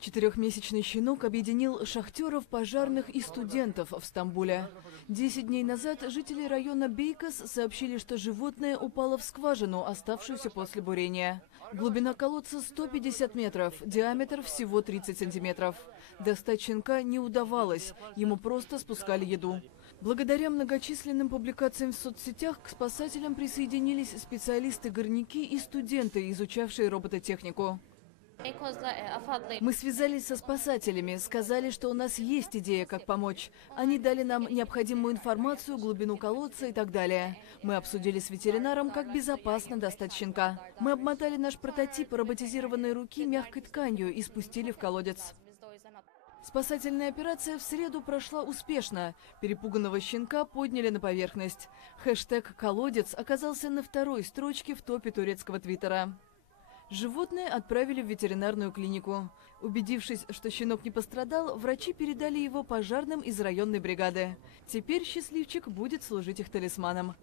Четырехмесячный щенок объединил шахтеров, пожарных и студентов в Стамбуле. 10 дней назад жители района Бейкос сообщили, что животное упало в скважину, оставшуюся после бурения. Глубина колодца 150 метров, диаметр всего 30 сантиметров. Достать щенка не удавалось, ему просто спускали еду. Благодаря многочисленным публикациям в соцсетях к спасателям присоединились специалисты-горняки и студенты, изучавшие робототехнику. Мы связались со спасателями, сказали, что у нас есть идея, как помочь. Они дали нам необходимую информацию, глубину колодца и так далее. Мы обсудили с ветеринаром, как безопасно достать щенка. Мы обмотали наш прототип роботизированной руки мягкой тканью и спустили в колодец. Спасательная операция в среду прошла успешно. Перепуганного щенка подняли на поверхность. Хэштег «Колодец» оказался на второй строчке в топе турецкого твиттера. Животное отправили в ветеринарную клинику. Убедившись, что щенок не пострадал, врачи передали его пожарным из районной бригады. Теперь счастливчик будет служить их талисманом.